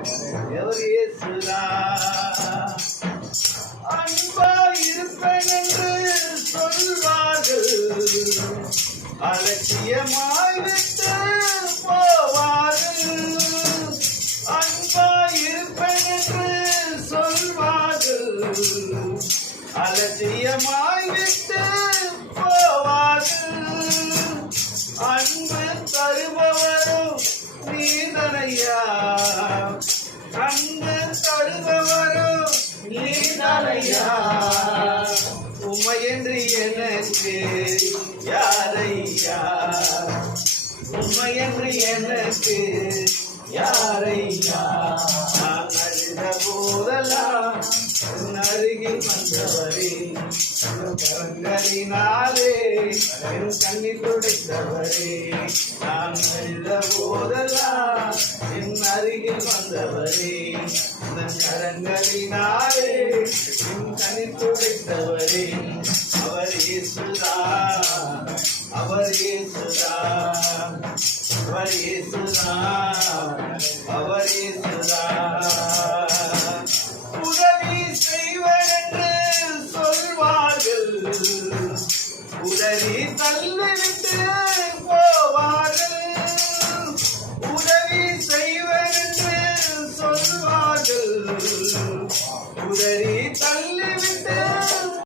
அவர் இயேசுதான். அன்பாய் இருப்பேன் என்று சொல்வார்கள், அலட்சியமாய் விட்டு போவார்கள். அன்பாய் இருப்பேன் என்று சொல்வார்கள், அலட்சியமாய் விட்டு போவார்கள். அன்பு தருபவரும் நீதனையா, அன்பு தருபவரும் நீதனையா. உம்மையென்று எனக்கு யாரையா, உம்மையென்று எனக்கு யாரையா. நான் அழுத போதெல்லாம் அருகில் வந்தவரே, கரங்களினாலே என் கண்ணீர் துடைத்தவரே. நான் அழுத போதெல்லாம் என் அருகில் வந்தவரே, கரங்களினாலே என் கண்ணீர் துடைத்தவரே. அவர் இயேசுதான், அவர் இயேசுதான், அவர் இயேசுதான், அவர் இயேசுதான்.